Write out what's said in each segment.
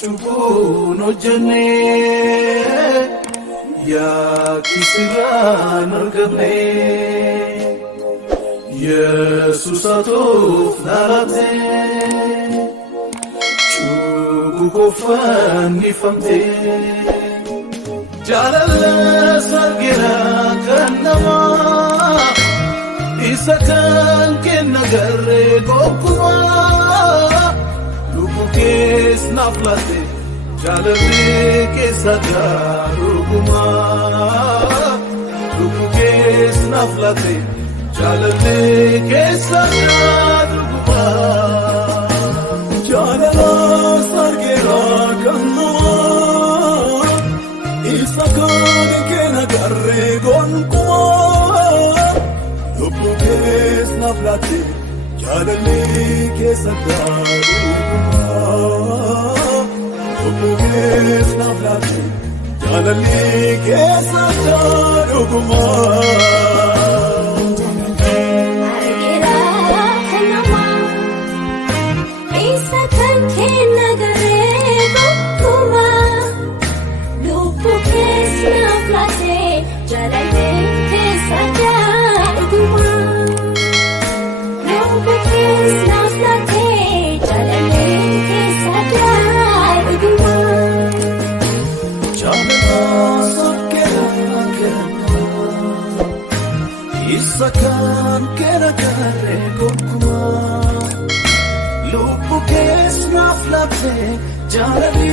cubbuu hojjenne yaakisirraan argamne Yesuus atuuf dhalate cubbuu koo fannifamte jaalala sargira kan namaa isa kan kenna garee gonkumaa lubbu kees naaf laatte jaalalli keessa gaarummaa lubbu kees naaf laatte jaalalli keessa gaarummaa jaalala sargira kan namaa isa kan kenna garee gonkumaa lubbu kees naaf laatte jaalalli keessa gaarummaa lubbu kees naaf laatte jaalalli keessa gaarummaa. Isakan kena garee gonkumaa lubbu kees naaf laatte jaalalli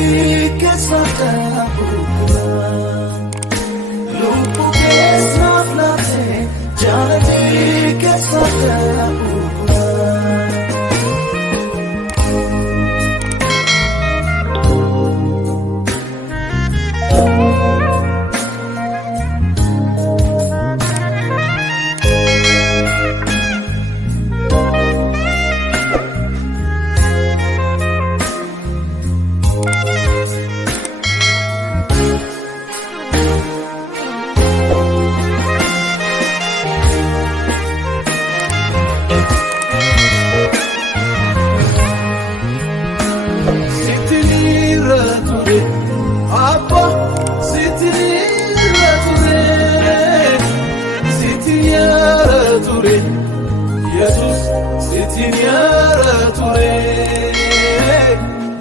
keessa gaarummaa lubbu kees naaf laatte jaalalli keessa gaarummaa. Yesus sitiniara ture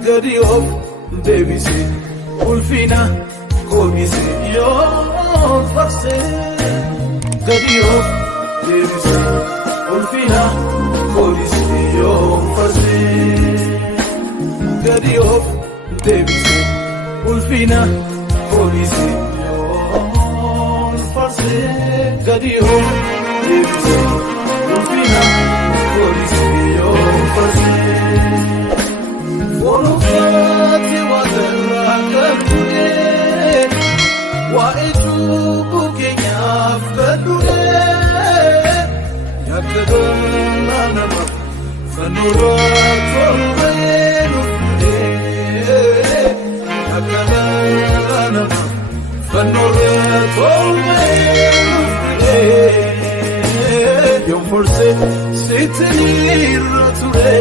gadi of debise ulfina kobise yo farse gadi of debise ulfina kobise yo farse gadi of debise ulfina kobise yo farse gadi of debise ulfina kobise yo farse Volufati wadarra kadure Wa'itu bukenyaf kadure Yakadana nama Fanura tolwe nufure Yakadana nama Fanura tolwe nufure Yom forse sitini rature